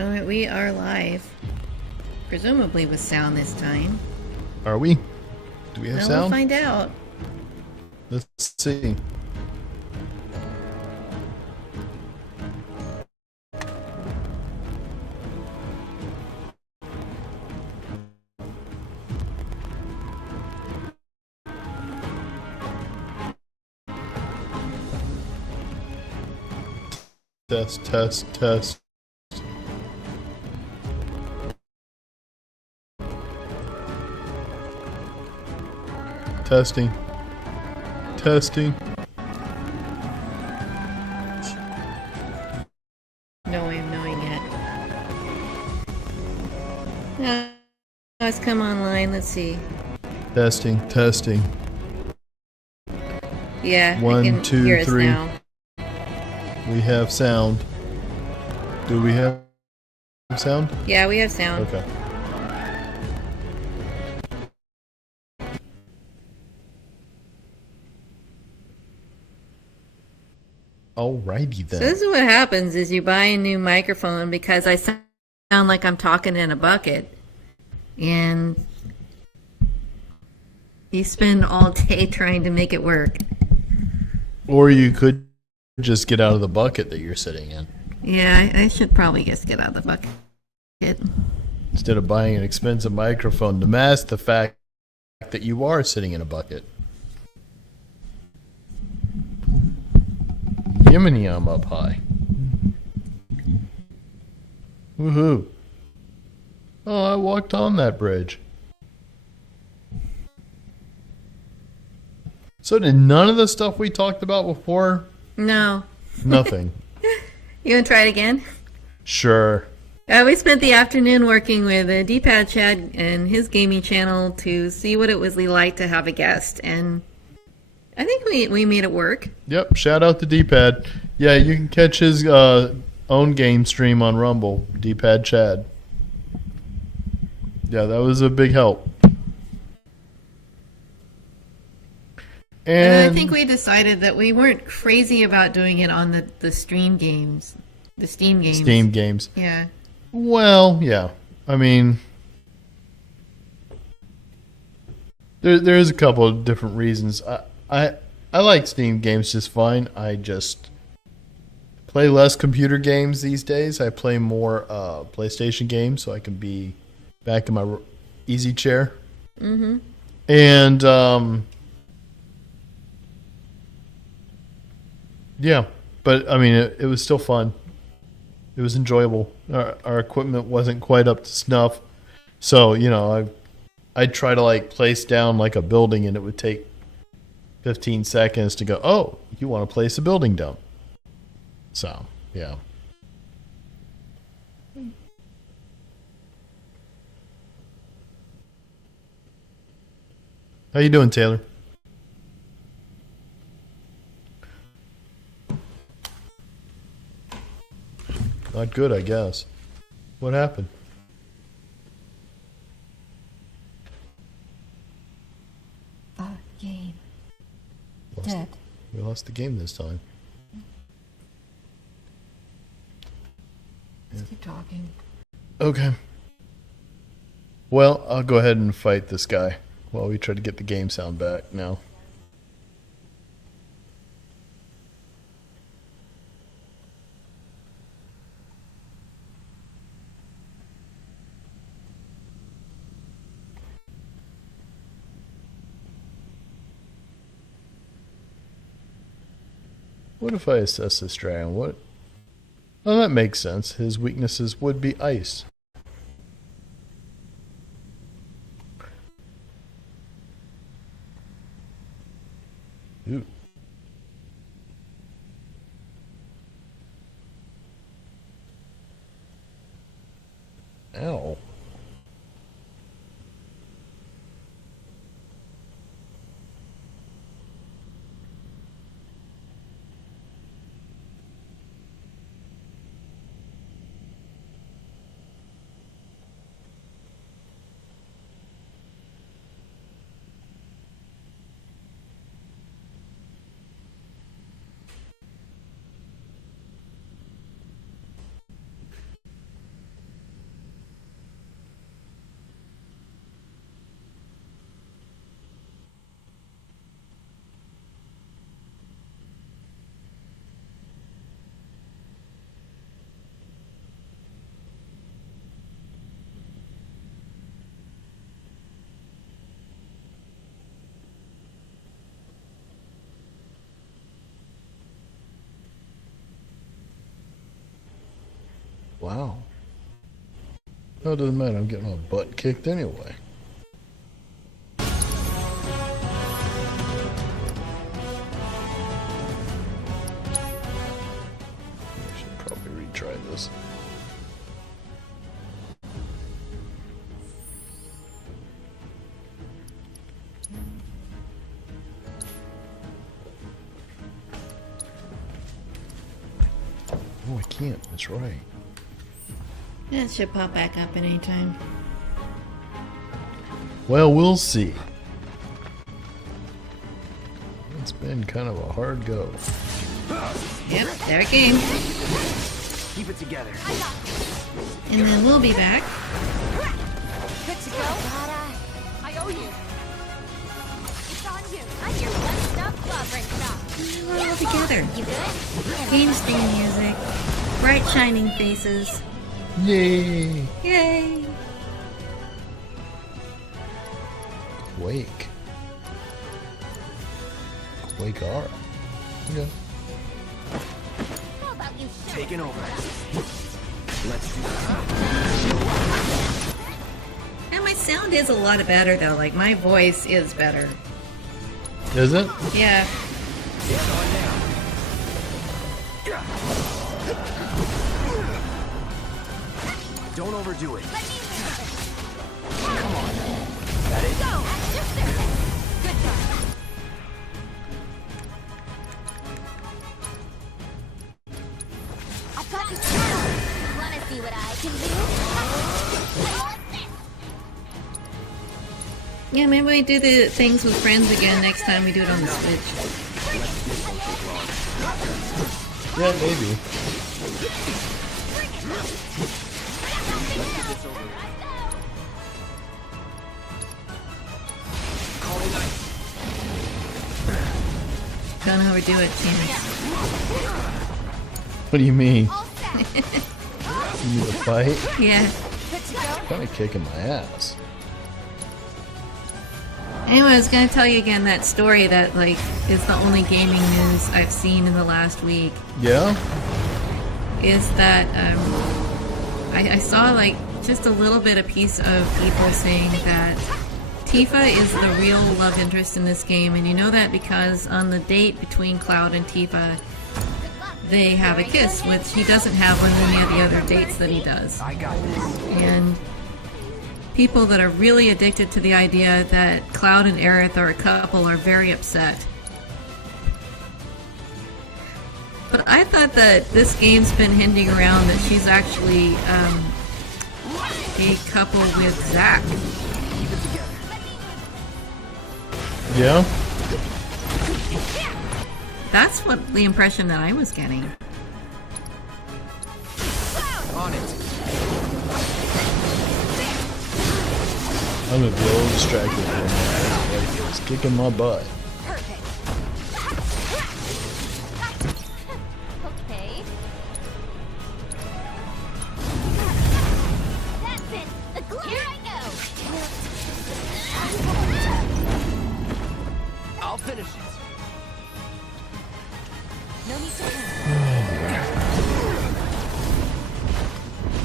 Alright, we are live. Presumably with sound this time. Are we? Do we have Well, sound? we'll find out. Let's see. Test, test, test. Testing. Testing. No way of knowing yet. Let's come online. Let's see. Testing, testing. Yeah, I One, can two, hear us three. now. We have sound. Do we have sound? Yeah, we have sound. Okay. Alrighty So then. this is what happens is you buy a new microphone because I sound like I'm talking in a bucket. And you spend all day trying to make it work. Or you could just get out of the bucket that you're sitting in. Yeah, I should probably just get out of the bucket. Instead of buying an expensive microphone to mask the fact that you are sitting in a bucket. Yemeni, I'm up high. Woohoo. Oh, I walked on that bridge. So did none of the stuff we talked about before? No. Nothing. You want to try it again? Sure. We spent the afternoon working with D-Pad Chad and his gaming channel to see what it was like to have a guest. And I think we made it work. Yep, shout out to D-Pad. Yeah, you can catch his own game stream on Rumble, D-Pad Chad. Yeah, that was a big help. And I think we decided that we weren't crazy about doing it on the stream games. The Steam games. Steam games. Yeah. Well, yeah. I mean, there's a couple of different reasons. I like Steam games just fine. I just play less computer games these days. I play more PlayStation games so I can be back in my easy chair. Mm-hmm. And yeah, but I mean, it was still fun. It was enjoyable. Our equipment wasn't quite up to snuff, so I'd try to like place down like a building, and it would take 15 seconds to go. Oh, you want to place a building down? So yeah. How you doing, Taylor? Not good, I guess. What happened? Game. Lost Dead. We lost the game this time. Let's keep talking. Okay. Well, I'll go ahead and fight this guy while we try to get the game sound back now. What if I assess this dragon? What? Oh, that makes sense. His weaknesses would be ice. Ooh. Ow. Wow. No, it doesn't matter. I'm getting my butt kicked anyway. I should probably retry this. Oh, I can't. That's right. Yeah, it should pop back up at any time. Well, we'll see. It's been kind of a hard go. Yep, there it came. Keep it together. And then we'll be back. Good to go. I owe you. It's on you. I'm your one-stop clobbering shop. We're all together. You good? Game theme music. Bright shining faces. Yay! Yay! Quake. Quake R. Okay. How about you show Taking over. Let's do this. And my sound is a lot better though. Like my voice is better. Is it? Yeah. Get on now. Don't overdo it. Let me move it. Come on. That it? Go! Just this. Good job. I've got you covered. Wanna see what I can do? Yeah, maybe we do the things with friends again next time we do it on the Switch. Yeah, maybe. Don't overdo it, Chance. What do you mean? All set. You need to fight? Yeah. Good to go. Kind of kicking my ass. Anyway, I was going to tell you again that story that, like, is the only gaming news I've seen in the last week. Yeah? Is that, I saw, like, just a little bit, a piece of people saying that Tifa is the real love interest in this game, and you know that because on the date between Cloud and Tifa, they have a kiss, which he doesn't have on any of the other dates that he does. I got this. And people that are really addicted to the idea that Cloud and Aerith are a couple are very upset. But I thought that this game's been hinting around that she's actually a couple with Zack. Keep it together. Yeah? That's what the impression that I was getting. On it. I'm gonna be a little distracted for a minute. Like, it's kicking my butt. Perfect. Okay. That's it. The glue. Here I go. I'll finish it. No need to hurry.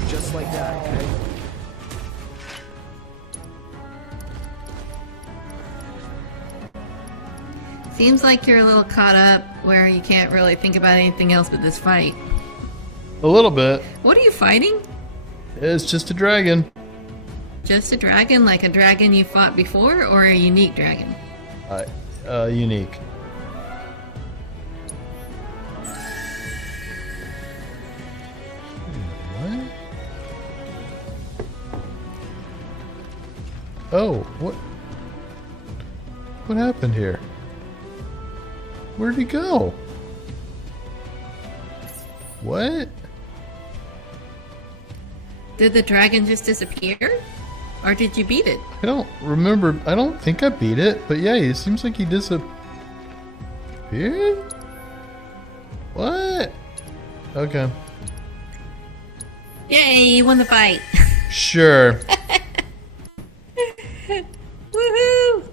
Just like that, okay? Seems like you're a little caught up where you can't really think about anything else but this fight. A little bit. What are you fighting? It's just a dragon. Just a dragon, like a dragon you fought before, or a unique dragon? Unique. What? Oh, what? What happened here? Where'd he go? What? Did the dragon just disappear? Or did you beat it? I don't remember. I don't think I beat it, but yeah, it seems like he disappeared. What? Okay. Yay, you won the fight. Sure. Woohoo!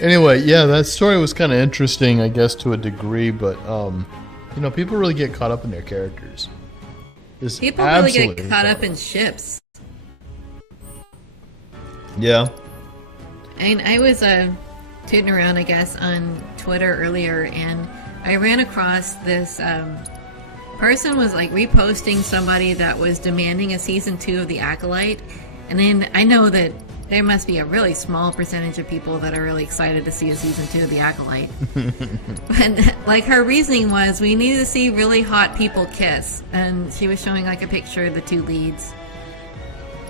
Anyway, yeah, that story was kind of interesting, I guess, to a degree, but you know, people really get caught up in their characters. Just People really get absolutely caught up in ships. Yeah. I was tooting around, I guess, on Twitter earlier, and I ran across this person was like reposting somebody that was demanding a season 2 of The Acolyte, and then I know that there must be a really small percentage of people that are really excited to see a season 2 of The Acolyte. But like her reasoning was, we need to see really hot people kiss, and she was showing like a picture of the two leads.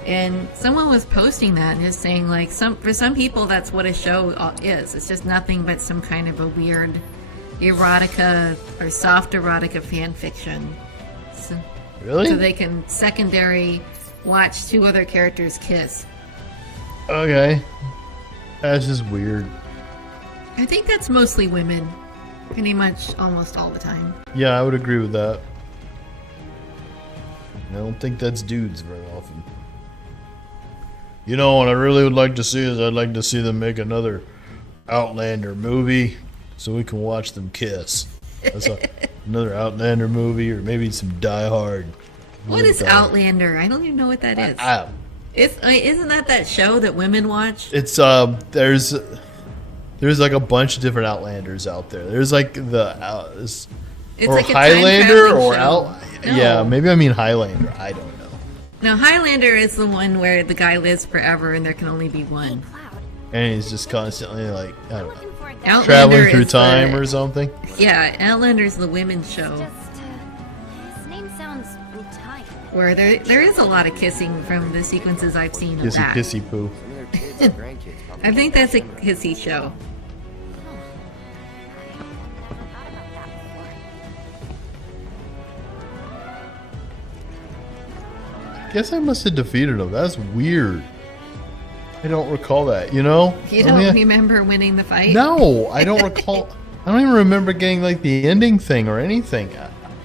And someone was posting that and just saying, like, for some people that's what a show is. It's just nothing but some kind of a weird erotica or soft erotica fan fiction. So, Really? so they can secondary watch two other characters kiss. Okay. That's just weird. I think that's mostly women. Pretty much almost all the time. Yeah, I would agree with that. I don't think that's dudes very often. You know what I really would like to see is I'd like to see them make another Outlander movie so we can watch them kiss. That's another Outlander movie, or maybe some Die Hard. What is Outlander? I don't even know what that is. Isn't that show that women watch? It's there's like a bunch of different Outlanders out there. There's like It's or like a Highlander time-traveling or show. No. Yeah, maybe I mean Highlander. I don't know. No, Highlander is the one where the guy lives forever and there can only be one. Cloud. And he's just constantly like, I don't know, Looking for a guy. Outlander traveling through is time the- or something. Yeah, Outlander's the women's show Just, his name sounds Italian. where there is a lot of kissing from the sequences I've seen of Kissy that. pissy poo. Some of their kids and grandkids probably. I think that's a kissy show. Thought about that before. I guess I must have defeated him. That's weird. I don't recall that. You know? You I don't mean, remember winning the fight? No, I don't recall. I don't even remember getting like the ending thing or anything.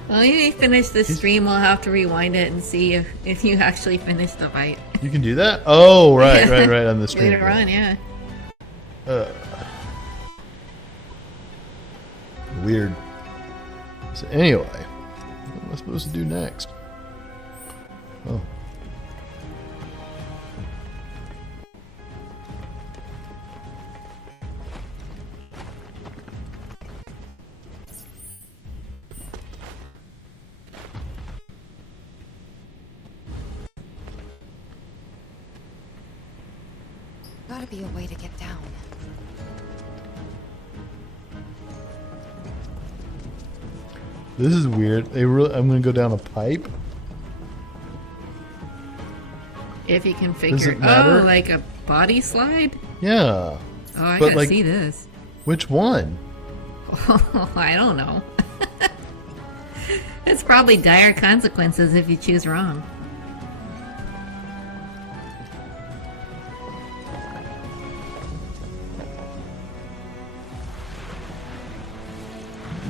Well, you finish this stream, we'll have to rewind it and see if you actually finished the fight. You can do that? Oh, right, right on the screen. Later on, yeah. Weird. So anyway, what am I supposed to do next? Oh. Gotta be a way to get down. This is weird. I'm gonna go down a pipe. If you can Does figure it matter? Oh, like a body slide? Yeah. Oh, I But, gotta like- see this. Which one? I don't know. It's probably dire consequences if you choose wrong.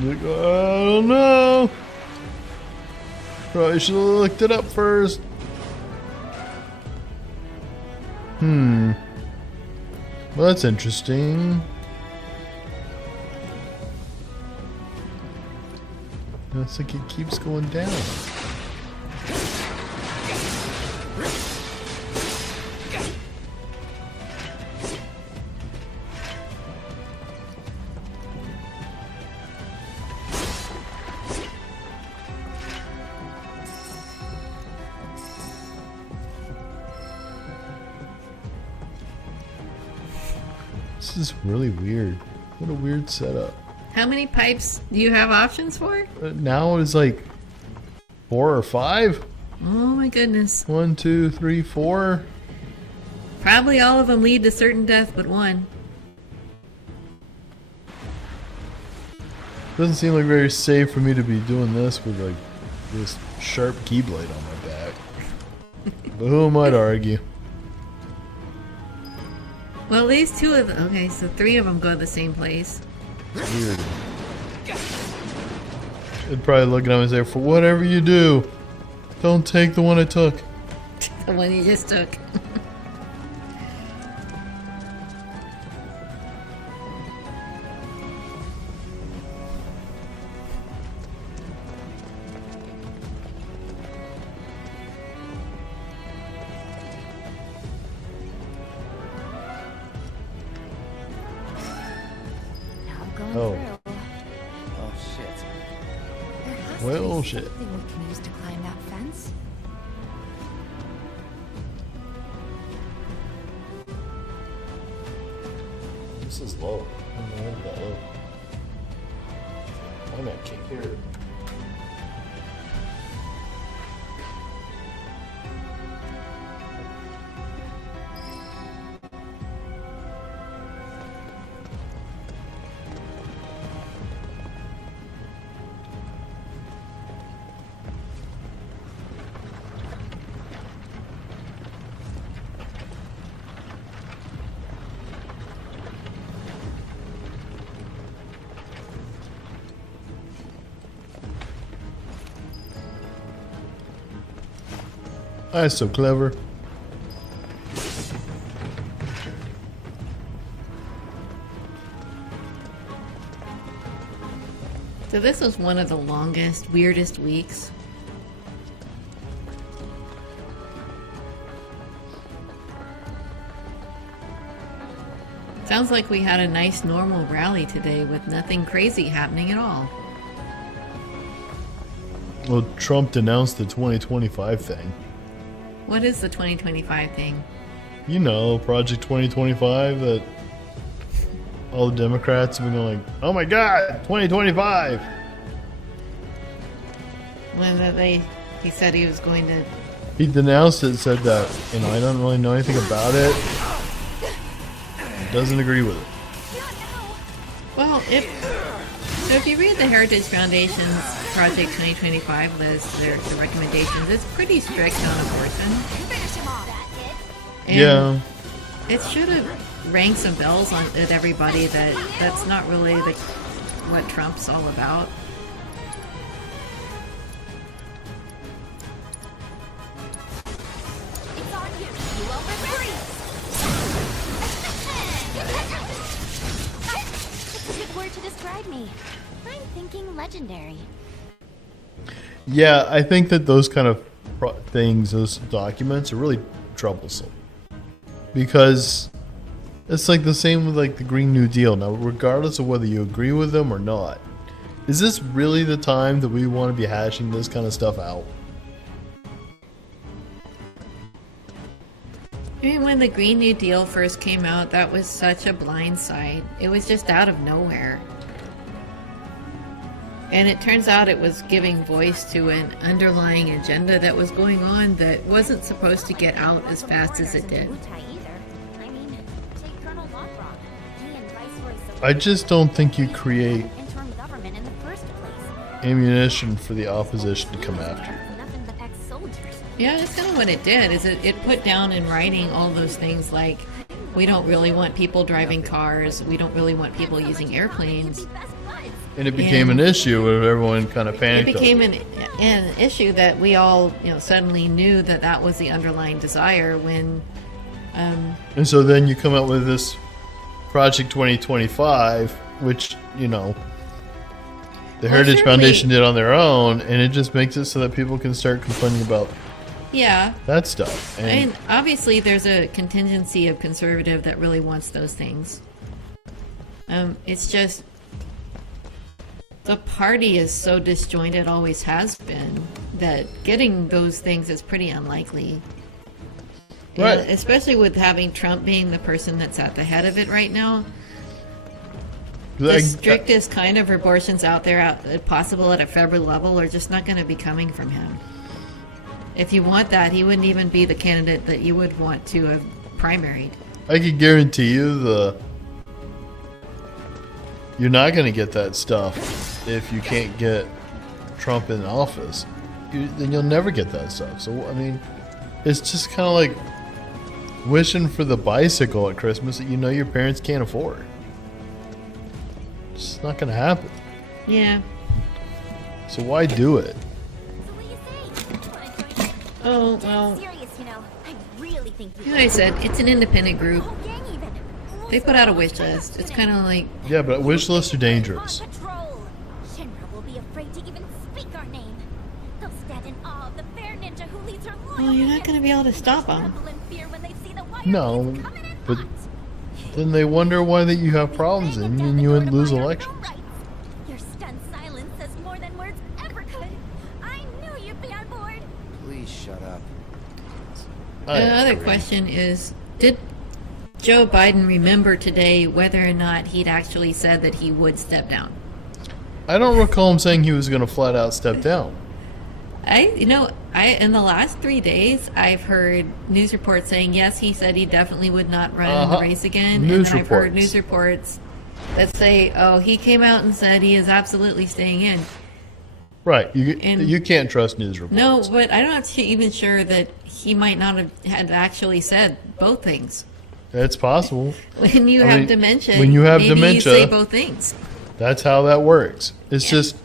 Like, I don't know. Probably should have looked it up first. Well, that's interesting. Looks like it keeps going down. This is really weird. What a weird setup. How many pipes do you have options for? Now it's like 4 or 5. Oh my goodness. 1, 2, 3, 4. Probably all of them lead to certain death but one. Doesn't seem like very safe for me to be doing this with like this sharp keyblade on my back. But who am I to argue? Well, at least two of them. Okay, so 3 of them go to the same place. It's weird. I'd probably look at him and say, for whatever you do, don't take the one I took. The one you just took. Well, shit. Something we can use to climb that fence. This is low. I'm not that low. I'm at kick here. That's so clever. So this was one of the longest, weirdest weeks. Sounds like we had a nice normal rally today with nothing crazy happening at all. Well, Trump denounced the 2025 thing. What is the 2025 thing? You know, Project 2025 that all the Democrats have been going, oh my God, 2025. When he said he was going to. He denounced it, said that, I don't really know anything about it. Doesn't agree with it. Well, if you read the Heritage Foundation's Project 2025 list, the recommendations, it's pretty strict on abortion. Finish him off. And Yeah. it should have rang some bells at everybody that that's not really what Trump's all about. It's on you. You overbearing. That's a good word to describe me. I'm thinking legendary. Yeah, I think that those kind of things, those documents, are really troublesome. Because it's like the same with like the Green New Deal. Now, regardless of whether you agree with them or not, is this really the time that we want to be hashing this kind of stuff out? I mean, when the Green New Deal first came out, that was such a blindside. It was just out of nowhere. And it turns out it was giving voice to an underlying agenda that was going on that wasn't supposed to get out as fast as it did. I just don't think you create ammunition for the opposition to come after you. Yeah, that's kind of what it did, is it put down in writing all those things like, we don't really want people driving cars, we don't really want people using airplanes. And it became an issue where everyone kind of panicked. It became an issue that we all, suddenly knew that was the underlying desire when... and so then you come out with this Project 2025, which, the Heritage Foundation did on their own, and it just makes it so that people can start complaining about that stuff. And obviously there's a contingency of conservative that really wants those things. It's just... the party is so disjointed, always has been, that getting those things is pretty unlikely. Right. And especially with having Trump being the person that's at the head of it right now. The strictest kind of abortions out there, possible at a federal level, are just not going to be coming from him. If you want that, he wouldn't even be the candidate that you would want to have primaried. I could guarantee you you're not going to get that stuff if you can't get Trump in office. Then you'll never get that stuff. So, I mean, it's just kind of like wishing for the bicycle at Christmas that your parents can't afford. It's not going to happen. Yeah. So why do it? Oh, well, like I said, it's an independent group. They put out a wish list. It's kind of like... Yeah, but wish lists are dangerous. Well, you're not going to be able to stop them. No, but then they wonder why that you have problems and you wouldn't lose elections. Your stunned silence says more than words ever could. Please shut up. Another question is, did Joe Biden remember today whether or not he'd actually said that he would step down? I don't recall him saying he was going to flat out step down. In the last 3 days, I've heard news reports saying, yes, he said he definitely would not run in the race again. News and then I've heard reports. news reports that say, oh, he came out and said he is absolutely staying in. Right. And- You can't trust news reports. No, but I'm not even sure that he might not have had actually said both things. It's possible. When you I have mean, dementia, when you have maybe dementia- you say both things. That's how that works. It's Yeah. just,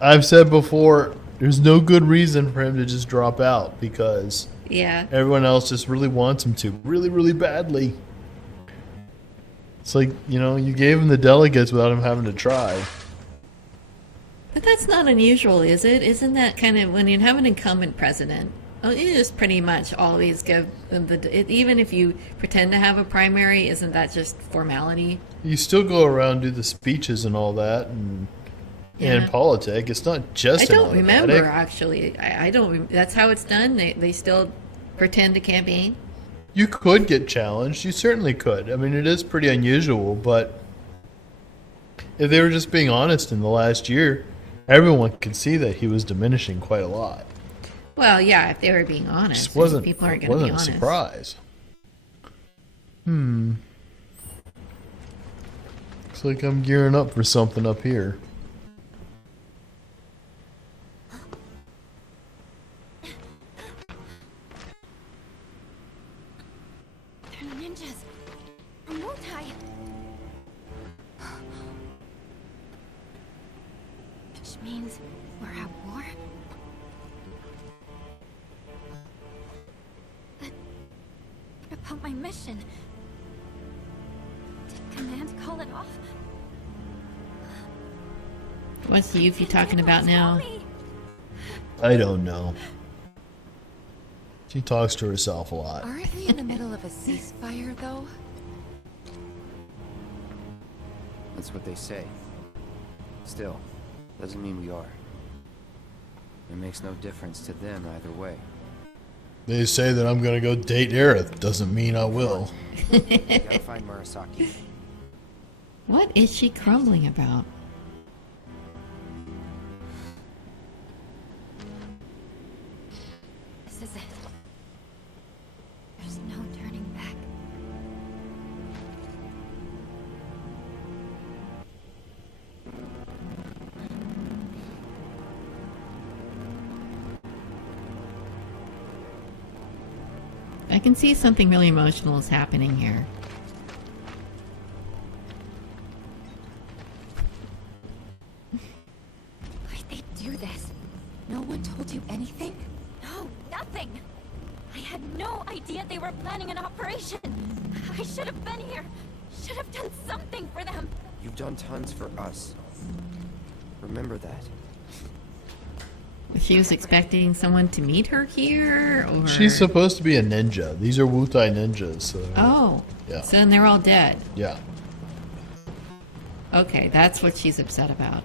I've said before, there's no good reason for him to just drop out because Yeah. everyone else just really wants him to, really, really badly. It's like, you gave him the delegates without him having to try. But that's not unusual, is it? Isn't that kind of when you have an incumbent president? You just pretty much always give them even if you pretend to have a primary, isn't that just formality? You still go around and do the speeches and all that, and Yeah. politic. It's not just. I don't an remember automatic. actually. I don't. That's how it's done. They still pretend to campaign. You could get challenged. You certainly could. I mean, it is pretty unusual, but if they were just being honest in the last year, everyone could see that he was diminishing quite a lot. Well, yeah, if they were being honest, Just wasn't people aren't going to be wasn't a honest. surprise. Looks like I'm gearing up for something up here. They're ninjas. From Wutai. Which means we're at war? But what about my mission? Did Command call it off? What's the Yuffie talking about now? Tell me. I don't know. She talks to herself a lot. Aren't we in the middle of a ceasefire, though? That's what they say. Still, doesn't mean we are. It makes no difference to them either way. They say that I'm gonna go date Aerith. Doesn't mean I will. We gotta find Murasaki. What is she crumbling about? This is it. There's no turning back. I can see something really emotional is happening here. Why'd they do this? No one told you anything? No, nothing. I had no idea they were planning an operation. I should have been here. Should have done something for them. You've done tons for us. Remember that. She was expecting someone to meet her here, or She's supposed to be a ninja. These are Wutai ninjas. So, oh, Yeah. so then they're all dead. yeah. Okay, that's what she's upset about.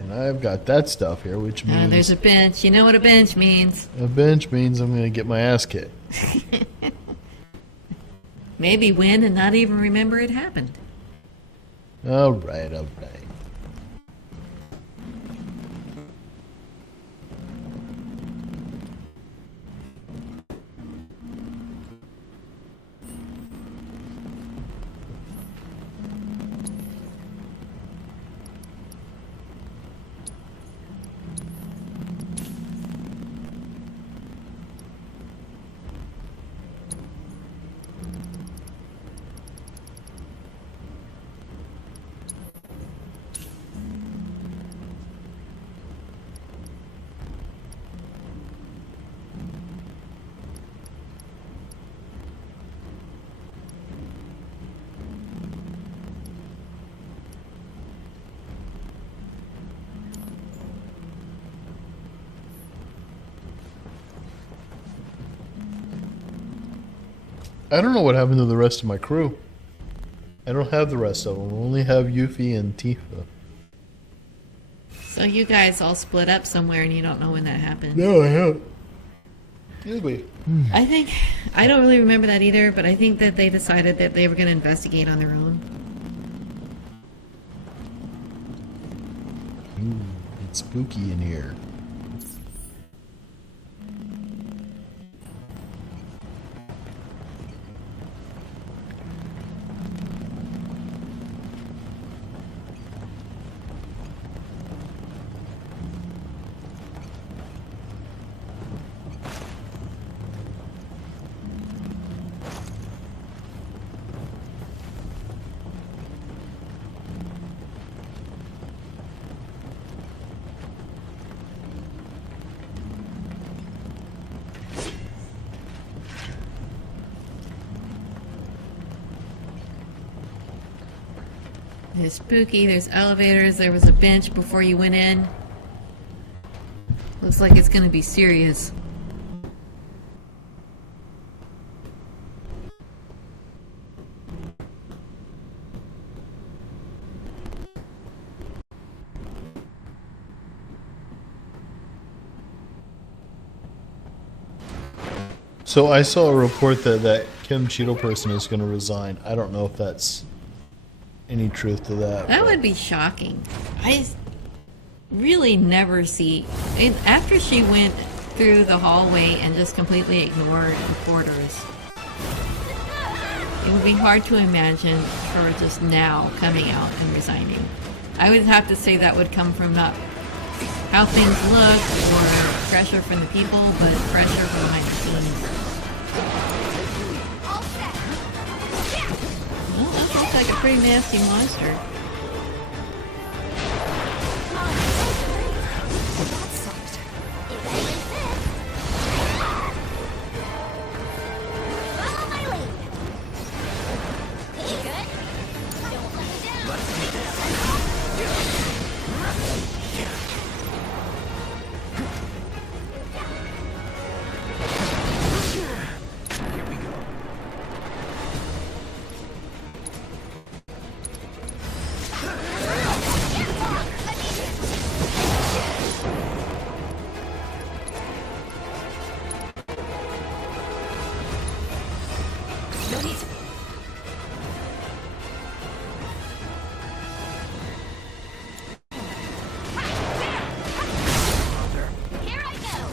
And I've got that stuff here, which means There's a bench. You know what a bench means? a bench means I'm going to get my ass kicked. Maybe win and not even remember it happened. All right, all right. I don't know what happened to the rest of my crew. I don't have the rest of them. I only have Yuffie and Tifa. So you guys all split up somewhere and you don't know when that happened. No, I have. Anyway. I think, I don't really remember that either, but I think that they decided that they were going to investigate on their own. Ooh, it's spooky in here. There's spooky, there's elevators, there was a bench before you went in. Looks like it's going to be serious. So I saw a report that Kim Cheadle person is going to resign. I don't know if that's any truth to that. That but- would be shocking. I really never see... After she went through the hallway and just completely ignored reporters, it would be hard to imagine her just now coming out and resigning. I would have to say that would come from not how things look or pressure from the people, but pressure from behind the scenes. Well, that looks like a pretty nasty monster. Follow my lead. You good? Don't let me down. Here I go.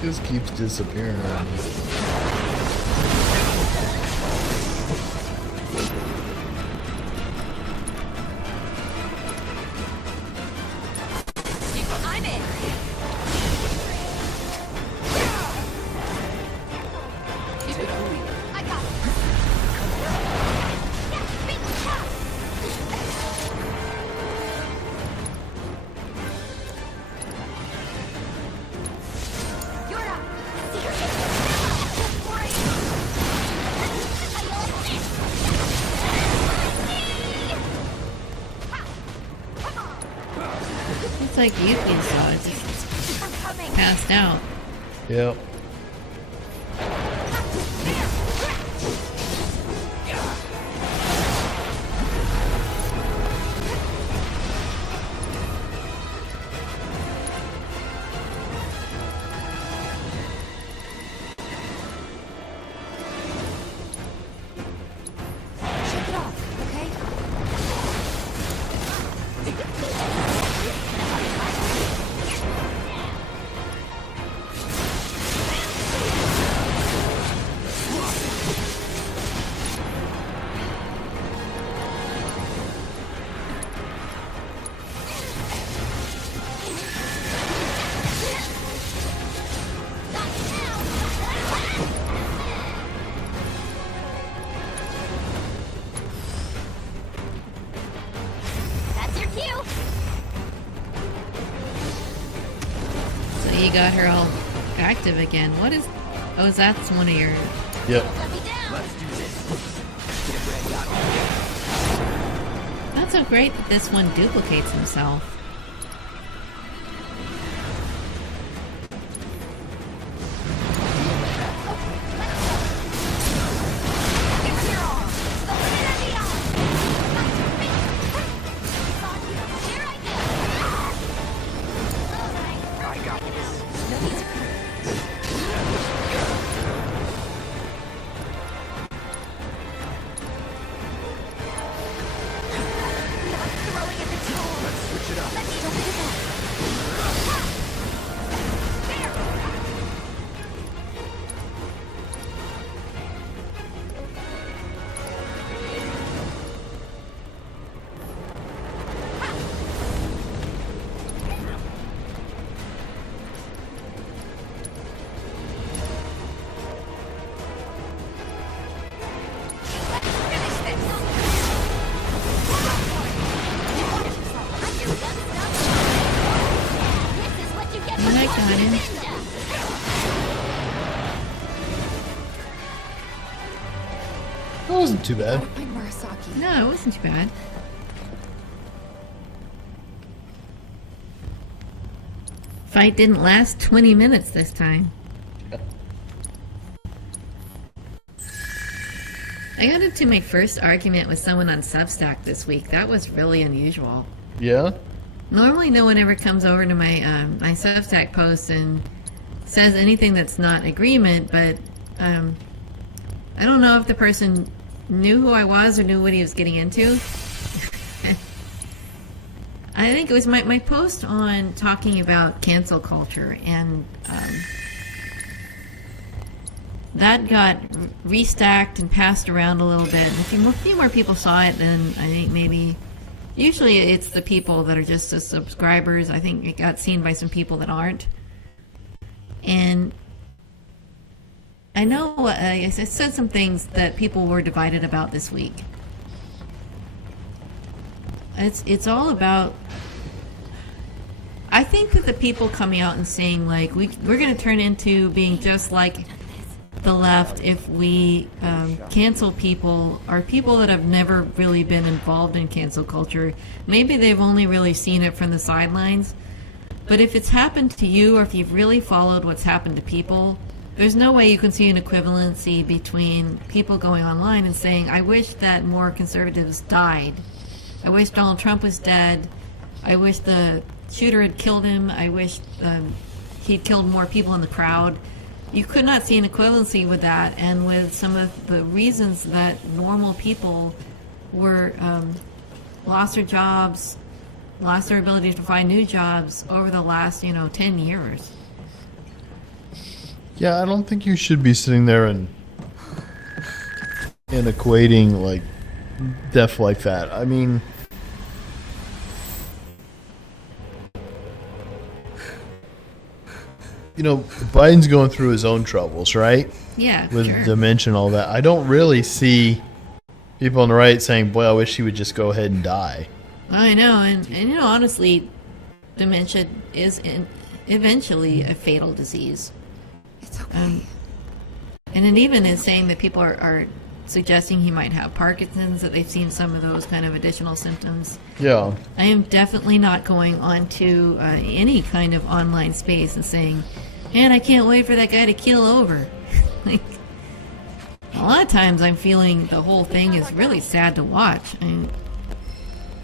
He just keeps disappearing on me. I'm in. I got it. You're up. It's like Yuki saw it, just I'm coming. passed out. Yep. Shake it off, okay? you got her all active again. What is... Oh, that's one of your... Yep. Not so great that this one duplicates himself. I got him. That wasn't too bad. No, it wasn't too bad. Fight didn't last 20 minutes this time. I got into my first argument with someone on Substack this week. That was really unusual. Yeah? Normally no one ever comes over to my my Substack post and says anything that's not agreement, but I don't know if the person knew who I was or knew what he was getting into. I think it was my post on talking about cancel culture, and that got restacked and passed around a little bit. And a few more people saw it than I think maybe. Usually it's the people that are just the subscribers. I think it got seen by some people that aren't. And I know I said some things that people were divided about this week. It's all about... I think that the people coming out and saying, like, we're going to turn into being just like the left if we cancel people, are people that have never really been involved in cancel culture. Maybe they've only really seen it from the sidelines. But if it's happened to you, or if you've really followed what's happened to people, there's no way you can see an equivalency between people going online and saying, I wish that more conservatives died. I wish Donald Trump was dead. I wish the shooter had killed him. I wish he'd killed more people in the crowd. You could not see an equivalency with that, and with some of the reasons that normal people were lost their jobs, lost their ability to find new jobs over the last, 10 years. Yeah, I don't think you should be sitting there and equating like death like that. I mean, Biden's going through his own troubles, right? Yeah, with sure. dementia and all that. I don't really see people on the right saying, boy, I wish he would just go ahead and die. I know, and honestly, dementia is eventually a fatal disease. It's okay. And it even is saying that people are suggesting he might have Parkinson's, that they've seen some of those kind of additional symptoms. Yeah. I am definitely not going on to any kind of online space and saying, man, I can't wait for that guy to keel over. Like, a lot of times I'm feeling the whole thing is really sad to watch.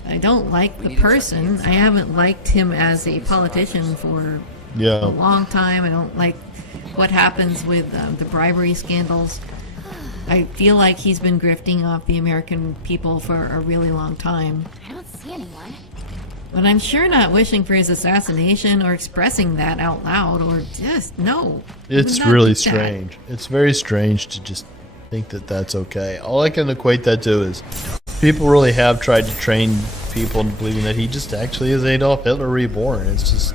I don't like the person. I haven't liked him as a politician for a long time. I don't like what happens with the bribery scandals. I feel like he's been grifting off the American people for a really long time. I don't see anyone. But I'm sure not wishing for his assassination or expressing that out loud, or just, no. It's really strange. It's very strange to just think that that's okay. All I can equate that to is people really have tried to train people into believing that he just actually is Adolf Hitler reborn. It's just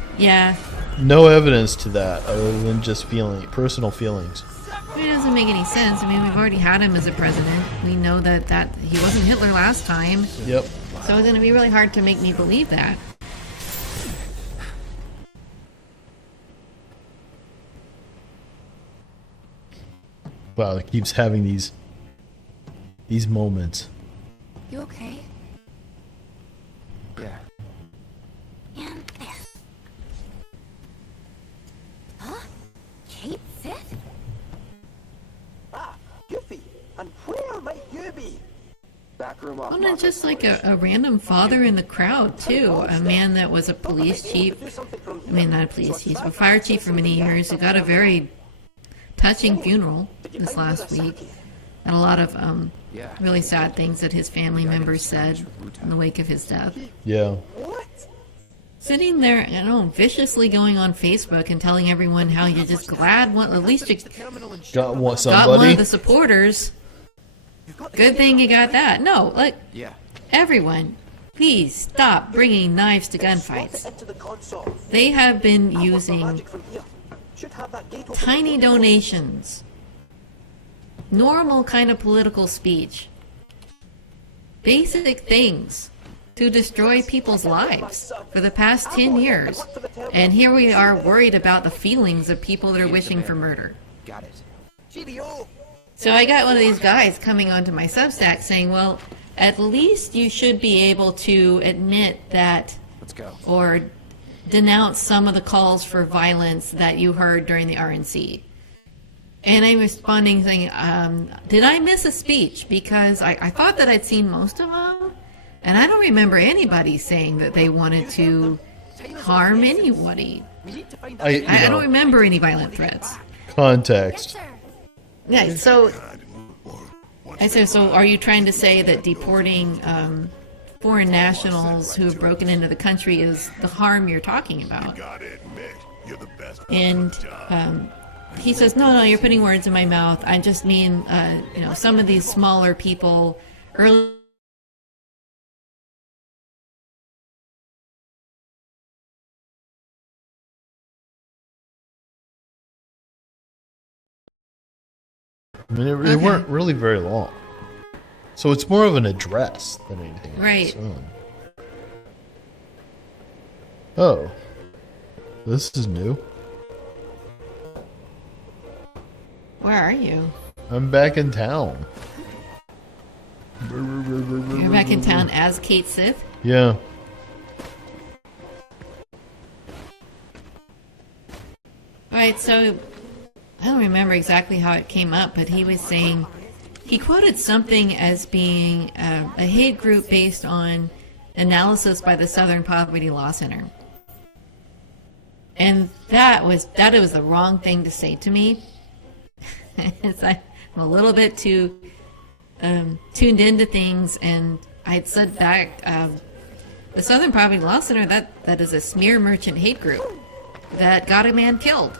no evidence to that other than just personal feelings. It doesn't make any sense. I mean, we've already had him as a president. We know that he wasn't Hitler last time. Yep. So it's going to be really hard to make me believe that. Wow, it keeps having these moments. You okay? Yeah. And this. Huh? Cait Sith? Ah, Yuffie, and where might you be? Back room off. Well, not just like a random father in the crowd, too. A man that was a police chief. I mean, not a police chief, a fire chief for many years who got a very touching funeral this last week. And a lot of really sad things that his family members said in the wake of his death. Yeah. Sitting there, viciously going on Facebook and telling everyone how you're just glad at least you Got one of the supporters. Good thing you got that. No, like, everyone, please stop bringing knives to gunfights. They have been using tiny donations, normal kind of political speech, basic things to destroy people's lives for the past 10 years. And here we are worried about the feelings of people that are wishing for murder. Got it. So I got one of these guys coming onto my Substack saying, well, at least you should be able to admit that Let's go. or denounce some of the calls for violence that you heard during the RNC. And I'm responding saying, did I miss a speech? Because I thought that I'd seen most of them, and I don't remember anybody saying that they wanted to harm anybody. I don't remember any violent threats. Context. Yeah, so I said, so are you trying to say that deporting foreign nationals who have broken into the country is the harm you're talking about? And he says, no, you're putting words in my mouth. I just mean, some of these smaller people early. I mean, they weren't really very long. So it's more of an address than anything else. Right. Oh. This is new. Where are you? I'm back in town. You're back in town as Cait Sith? Yeah. Alright, so I don't remember exactly how it came up, but he was saying, he quoted something as being a hate group based on analysis by the Southern Poverty Law Center. And that was the wrong thing to say to me. It's like, I'm a little bit too tuned into things, and I'd said back, the Southern Poverty Law Center, that is a smear merchant hate group that got a man killed.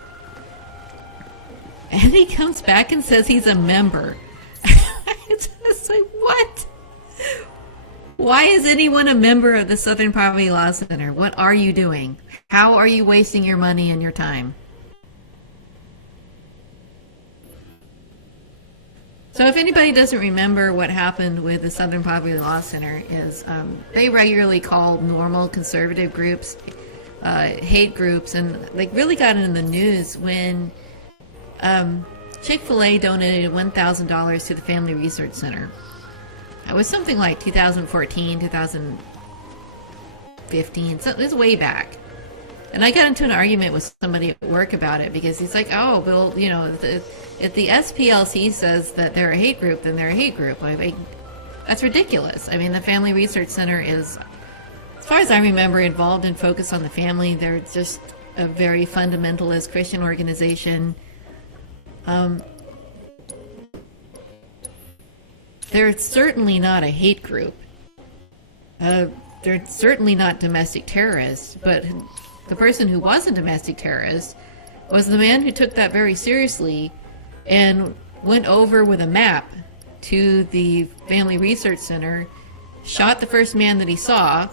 And he comes back and says he's a member. It's just like, what? Why is anyone a member of the Southern Poverty Law Center? What are you doing? How are you wasting your money and your time? So if anybody doesn't remember what happened with the Southern Poverty Law Center is they regularly call normal conservative groups hate groups, and they really got in the news when Chick-fil-A donated $1,000 to the Family Research Center. It was something like 2014, 2015, so it was way back. And I got into an argument with somebody at work about it because he's like, oh, well, if the SPLC says that they're a hate group, then they're a hate group. That's ridiculous. I mean, the Family Research Center is, as far as I remember, involved in Focus on the Family. They're just a very fundamentalist Christian organization. They're certainly not a hate group. They're certainly not domestic terrorists, but the person who was a domestic terrorist was the man who took that very seriously and went over with a map to the Family Research Center, shot the first man that he saw.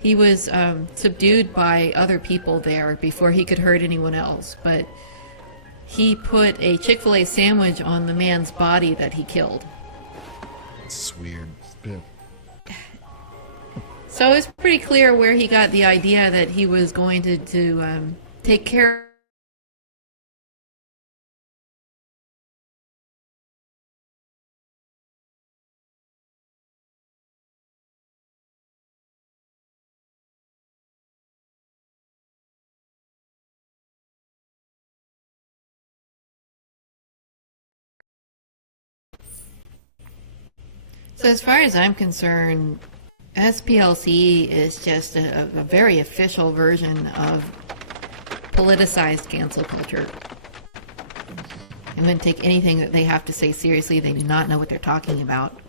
He was subdued by other people there before he could hurt anyone else, but he put a Chick-fil-A sandwich on the man's body that he killed. It's weird. Yeah. So it's pretty clear where he got the idea that he was going to take care So as far as I'm concerned, SPLC is just a very official version of politicized cancel culture. They wouldn't take anything that they have to say seriously. They do not know what they're talking about.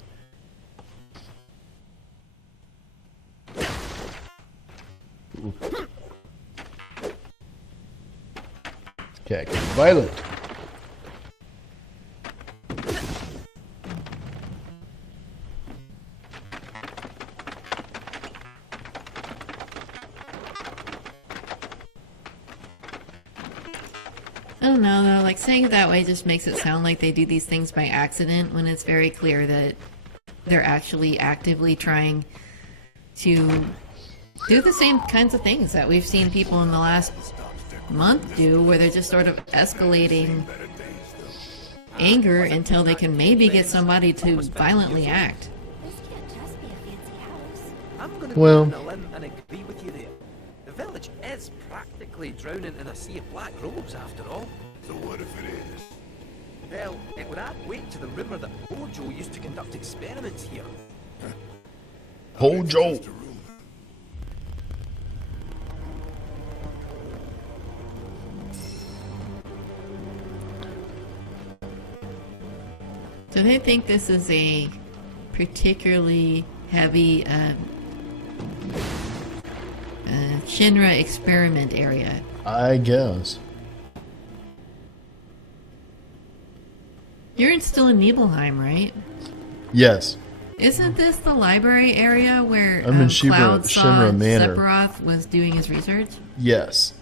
Okay, Violet. I don't know though, like saying it that way just makes it sound like they do these things by accident when it's very clear that they're actually actively trying to do the same kinds of things that we've seen people in the last month do, where they're just sort of escalating anger until they can maybe get somebody to violently act. This can't just be a fancy house. I'm gonna Well- go on a limb and agree with you there. The village is practically drowning in a sea of black robes after all. So what if it is? Well, it would add weight to the rumour that Hojo used to conduct experiments here. Hojo. Just a rumor. So they think this is a particularly heavy Shinra experiment area. I guess. You're still in Nibelheim, right? Yes. Isn't this the library area where I'm in Cloud saw Shinra Manor. Sephiroth was doing his research? Yes.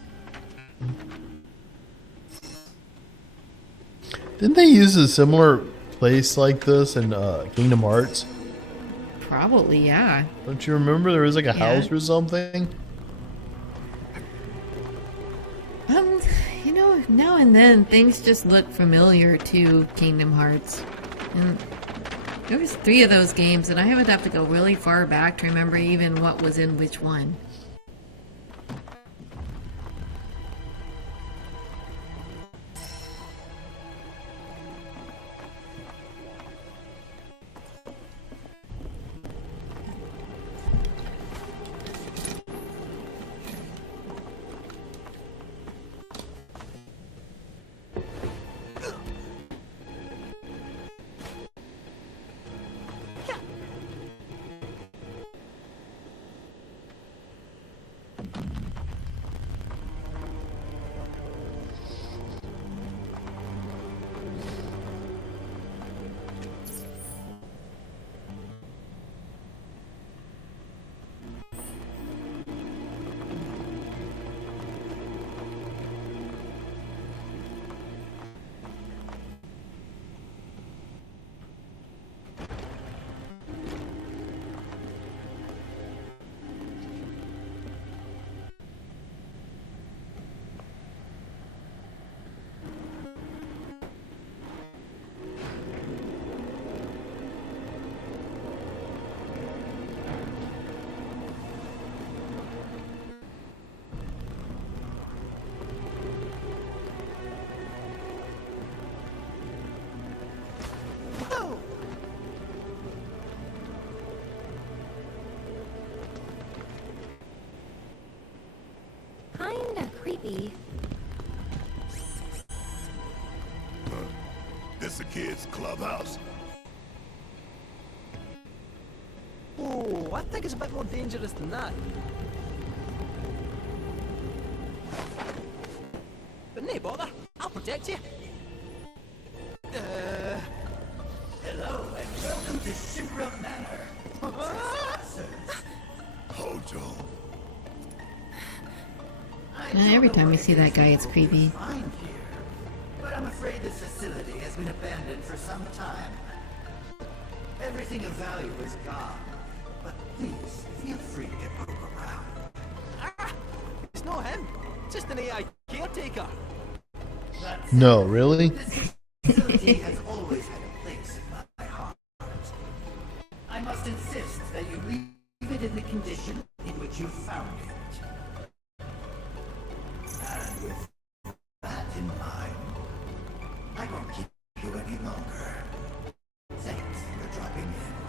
Didn't they use a similar place like this in Kingdom Hearts? Probably, yeah. Don't you remember there was like a Yeah. house or something? You know, now and then things just look familiar to Kingdom Hearts. And there was 3 of those games, and I would have to go really far back to remember even what was in which one. Kinda creepy. This a kid's clubhouse? Oh, I think it's a bit more dangerous than that. But no bother, I'll protect you. Hello and welcome to Shimra Manor. Hojo. Every time we see that guy, it's creepy. Fine here, but I'm afraid this facility has been abandoned for some time. Everything of value is gone, but please feel free to poke around. It's not him, just an AI caretaker. No, really? This facility has always had a place in my heart. I must insist that you leave it in the condition in which you found it. And with that in mind, I won't keep you any longer. Thanks for dropping in.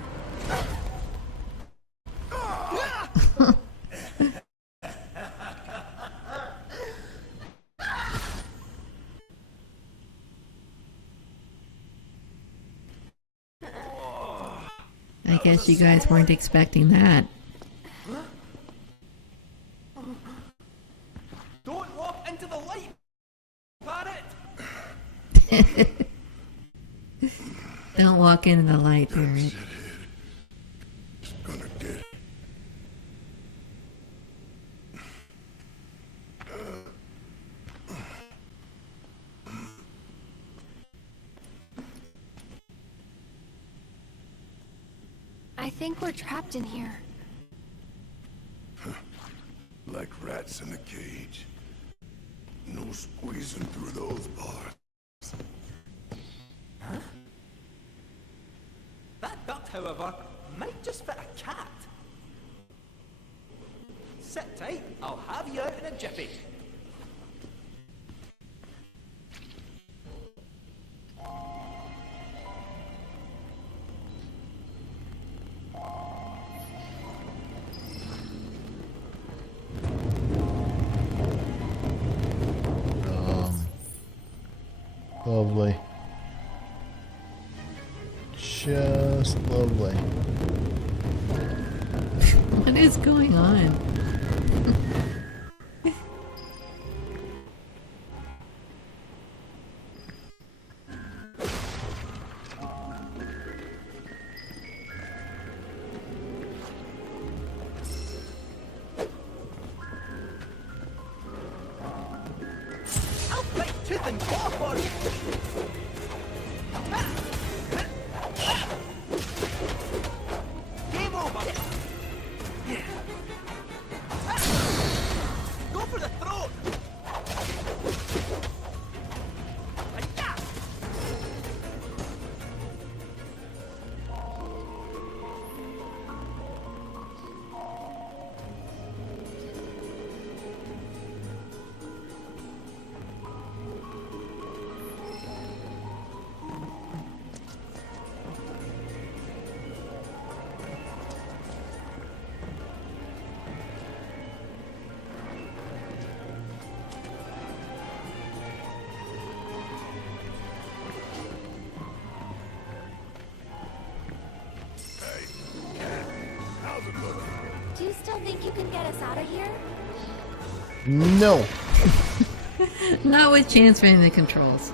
I guess you guys weren't expecting that. Don't walk into the light, Barrett! Don't walk into the light, Barrett. Gonna get it. I think we're trapped in here. Like rats in a cage. No squeezing through those bars. That duct, however, might just fit a cat. Sit tight, I'll have you out in a jiffy. Lovely. Just lovely. What is going on? I'll fight tooth and claw for you! Game over! Go for the throat! Hi-ya! How's it looking? Do you still think you can get us out of here? No. Not with transferring the controls.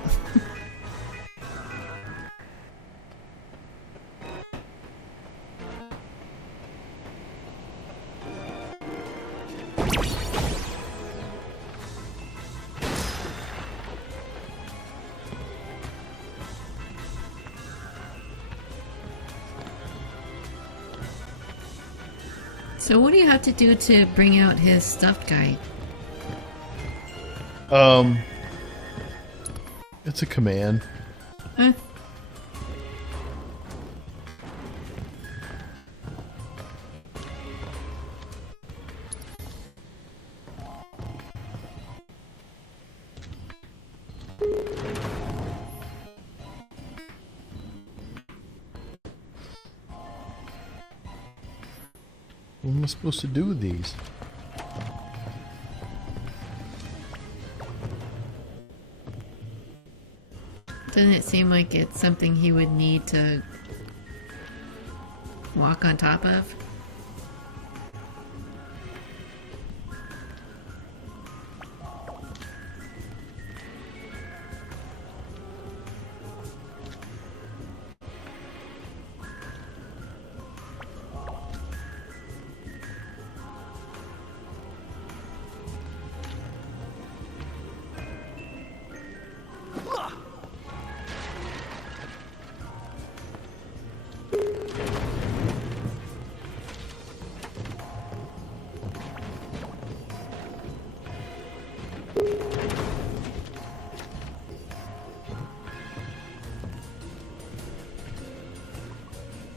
So what do you have to do to bring out his stuffed guy? It's a command. Huh? What am I supposed to do with these? Doesn't it seem like it's something he would need to walk on top of?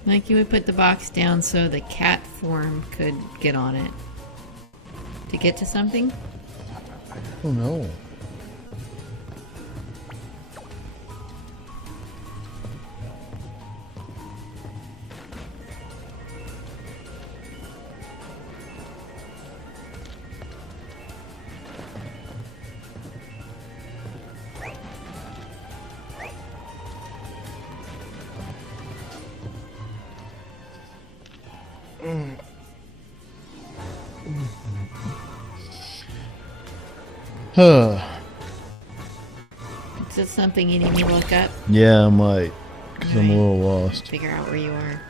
Like you would put the box down so the cat form could get on it. To get to something? Oh no. Huh. Is this something you need me to look up? Yeah, I might. Because I'm a Alright. little lost. Figure out where you are.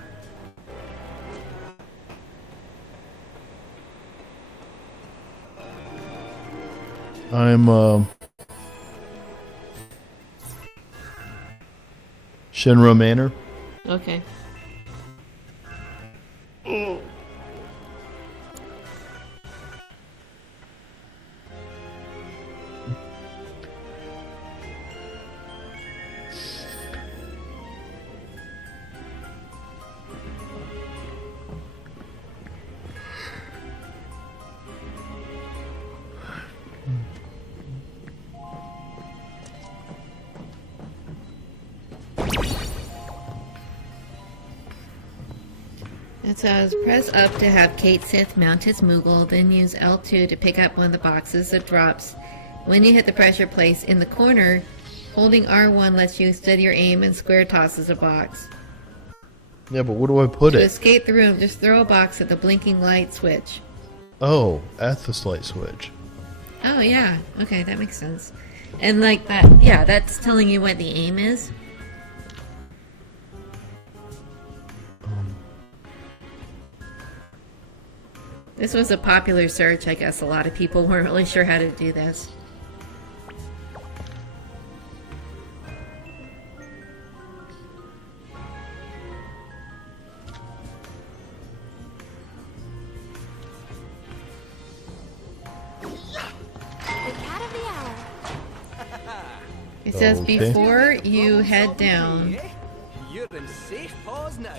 I'm, Shinra Manor. Okay. It says, press up to have Cait Sith mount his Moogle, then use L2 to pick up one of the boxes that drops. When you hit the pressure place in the corner, holding R1 lets you steady your aim and square tosses a box. Yeah, but where do I put To it? escape the room, just throw a box at the blinking light switch. Oh, at the light switch. Oh, yeah. Okay, that makes sense. And like that, yeah, that's telling you what the aim is. This was a popular search. I guess a lot of people weren't really sure how to do this. The cat of the hour. It says Okay. before you head down, You're in safe paws now.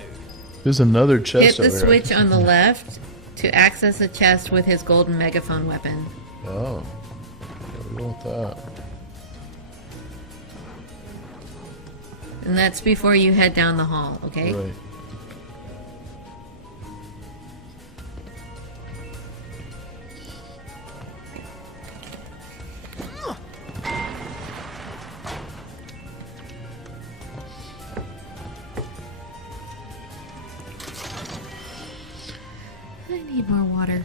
There's another hit chest the over here. switch on the left to access a chest with his golden megaphone weapon. Oh. What do we want that? And that's before you head down the hall, okay? Right. I need more water.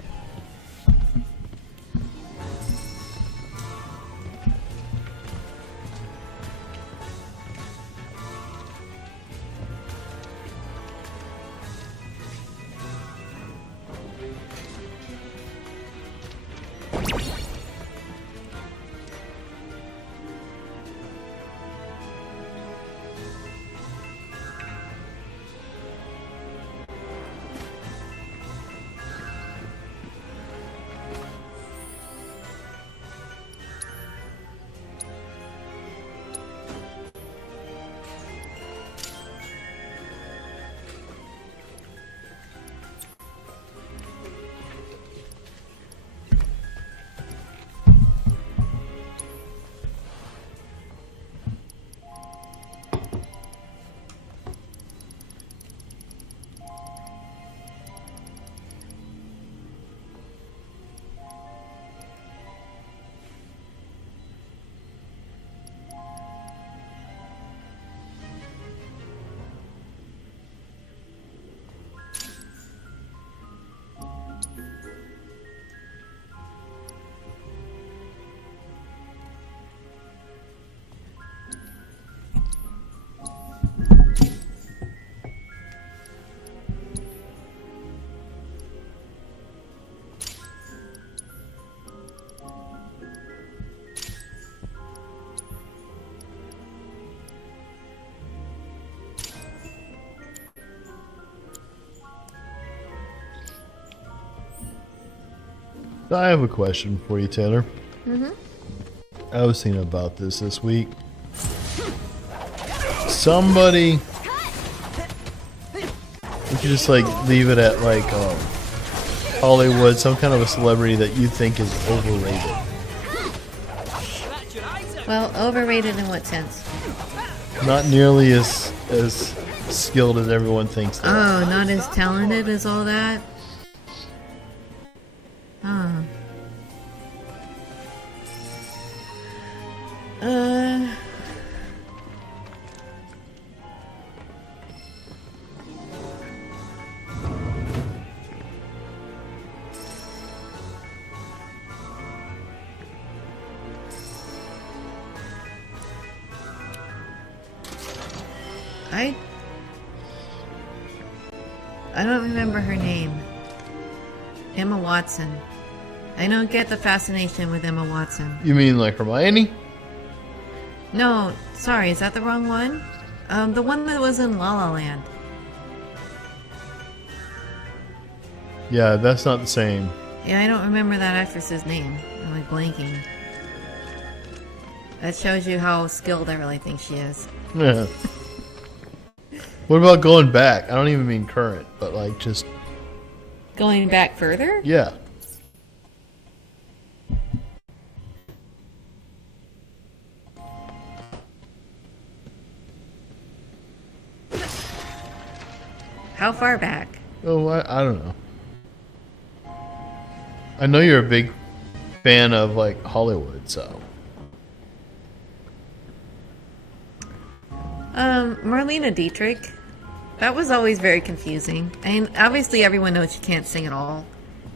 I have a question for you, Taylor. I was thinking about this week. Somebody, we could just like leave it at like Hollywood, some kind of a celebrity that you think is overrated. Well, overrated in what sense? Not nearly as skilled as everyone thinks they are. Oh, not as talented as all that? Huh. I don't remember her name. Emma Watson. I don't get the fascination with Emma Watson. You mean like Hermione? No, sorry, is that the wrong one? The one that was in La La Land. Yeah, that's not the same. Yeah, I don't remember that actress's name. I'm like blanking. That shows you how skilled I really think she is. Yeah. What about going back? I don't even mean current, but like just... Going back further? Yeah. How far back? Oh, I don't know. I know you're a big fan of like Hollywood, so... Marlena Dietrich. That was always very confusing. I mean, obviously everyone knows she can't sing at all.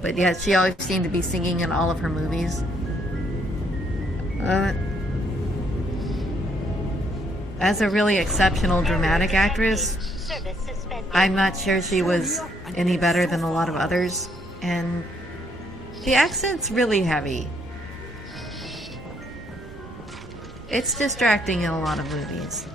But yeah, she always seemed to be singing in all of her movies. As a really exceptional dramatic actress, I'm not sure she was any better than a lot of others. And the accent's really heavy. It's distracting in a lot of movies.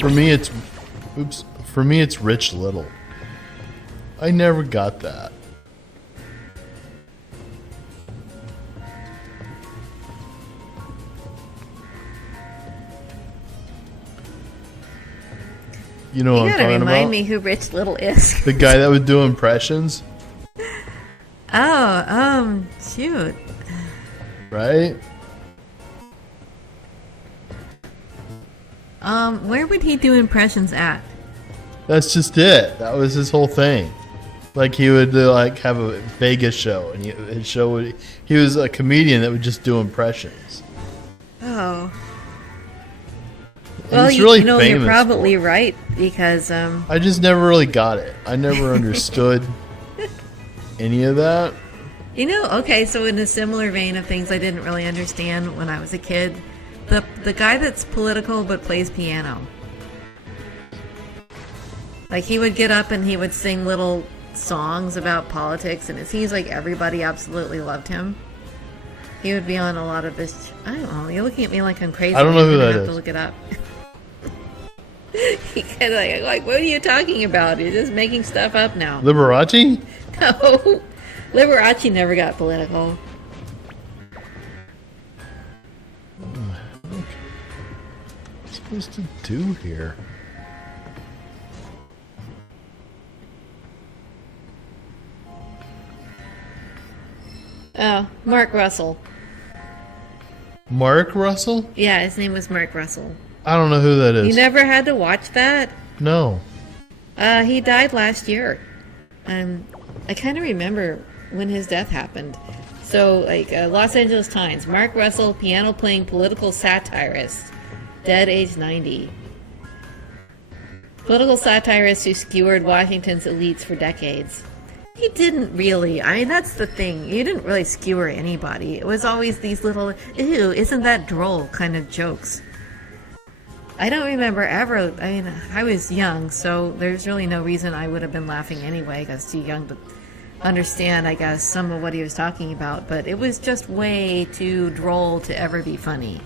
For me, it's... Oops. For me, it's Rich Little. I never got that. You know what I'm You gotta talking remind about? me who Rich Little is. The guy that would do impressions, Oh, shoot. right? Where would he do impressions at? That's just it. That was his whole thing. Like he would like have a Vegas show, and his show would. He was a comedian that would just do impressions. Oh. And Well, he's really you know, famous you're probably for it. right, because, I just never really got it. I never understood any of that. you know, okay, so in a similar vein of things I didn't really understand when I was a kid, the guy that's political but plays piano. Like, he would get up and he would sing little songs about politics, and it seems like everybody absolutely loved him. He would be on a lot of this. I don't know. You're looking at me like I'm crazy. I don't know I'm who gonna that have is. to look it up. He kind of like, what are you talking about? You're just making stuff up now. Liberace? No, Liberace never got political. What's he supposed to do here? Oh, Mark Russell. Mark Russell? Yeah, his name was Mark Russell. I don't know who that is. You never had to watch that? No. He died last year. I kind of remember when his death happened. So, like, Los Angeles Times, Mark Russell, piano-playing political satirist, dead age 90. Political satirist who skewered Washington's elites for decades. He didn't really. I mean, that's the thing. You didn't really skewer anybody. It was always these little, ew, isn't that droll kind of jokes. I don't remember ever. I mean, I was young, so there's really no reason I would have been laughing anyway. I was too young to understand, I guess, some of what he was talking about. But it was just way too droll to ever be funny.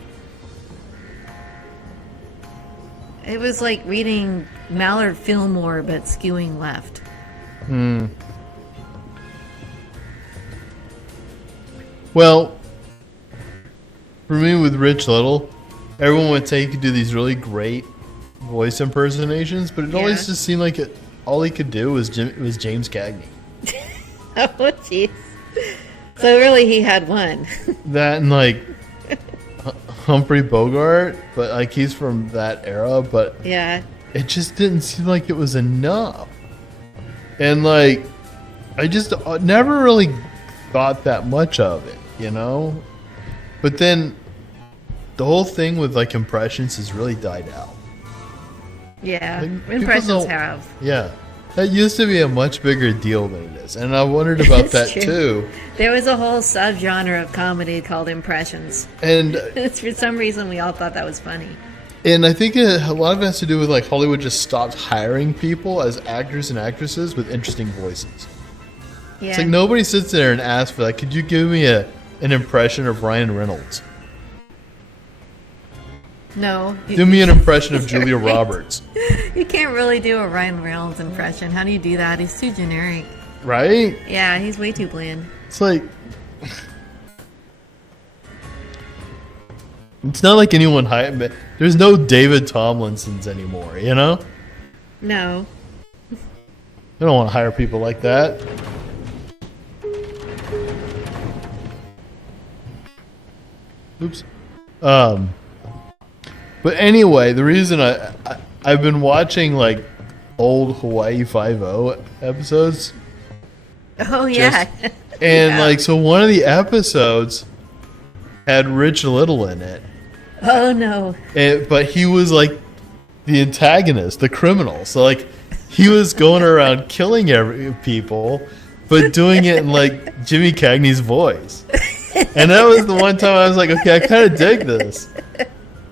It was like reading Mallard Fillmore, but skewing left. Hmm. Well, for me with Rich Little, everyone would say he could do these really great voice impersonations, but it always just seemed like all he could do was James Cagney. Oh, jeez. So really, he had one. That and like Humphrey Bogart, but like he's from that era, but Yeah. it just didn't seem like it was enough. And like, I just never really thought that much of it, you know? But then the whole thing with like impressions has really died out. Yeah. Like, people Impressions don't- have. Yeah. That used to be a much bigger deal than it is, and I wondered about that It's true. too. There was a whole subgenre of comedy called impressions. And For some reason, we all thought that was funny. I think a lot of it has to do with like Hollywood just stopped hiring people as actors and actresses with interesting voices. Yeah. It's like nobody sits there and asks for like, could you give me an impression of Ryan Reynolds? No. Do me an impression of Julia Roberts. You can't really do a Ryan Reynolds impression. How do you do that? He's too generic. Right? Yeah, he's way too bland. It's like it's not like anyone there's no David Tomlinsons anymore, you know? No. I don't want to hire people like that. Oops. But anyway, the reason I've been watching like old Hawaii Five-0 episodes. Oh, yeah. And Yeah. like, so one of the episodes had Rich Little in it. Oh, no. But he was like the antagonist, the criminal. So like, he was going around killing people, but doing it in like Jimmy Cagney's voice. And that was the one time I was like, okay, I kind of dig this.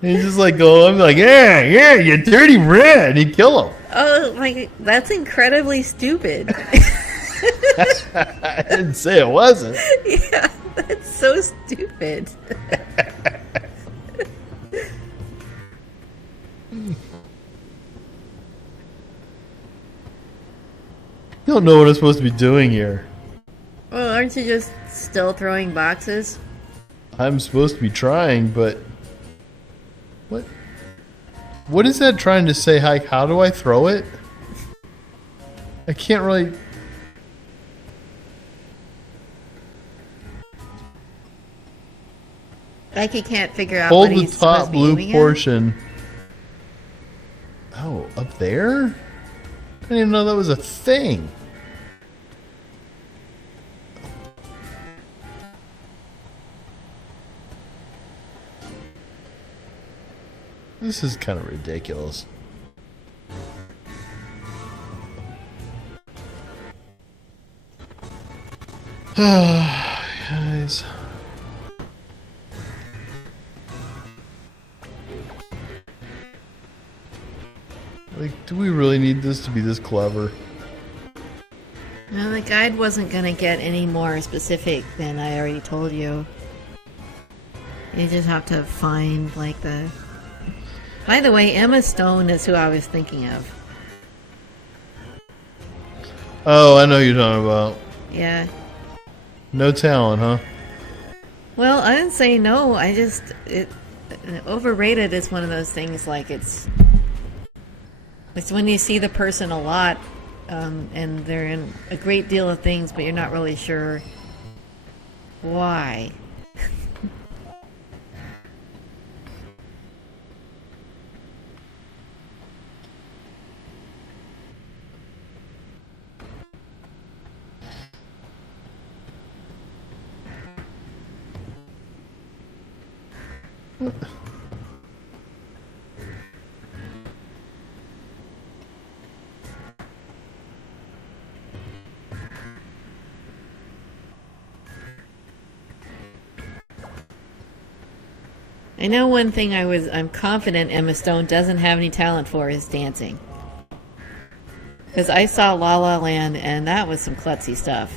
And he's just like, I'm like, yeah, you dirty rat, and he'd kill him. Oh, that's incredibly stupid. I didn't say it wasn't. Yeah, that's so stupid. You don't know what I'm supposed to be doing here. Well, aren't you just still throwing boxes? I'm supposed to be trying, but what? What is that trying to say? How do I throw it? I can't really. Like he can't figure out Hold what the he's supposed top to be blue aiming at? portion. Oh, up there? I didn't even know that was a thing. This is kind of ridiculous. Guys. Like, do we really need this to be this clever? No, the guide wasn't going to get any more specific than I already told you. You just have to find, like, the... By the way, Emma Stone is who I was thinking of. Oh, I know who you're talking about. Yeah. No talent, huh? Well, I didn't say no. I just... overrated is one of those things, like, it's when you see the person a lot, and they're in a great deal of things, but you're not really sure why. I know one thing I'm confident Emma Stone doesn't have any talent for is dancing. Because I saw La La Land and that was some klutzy stuff.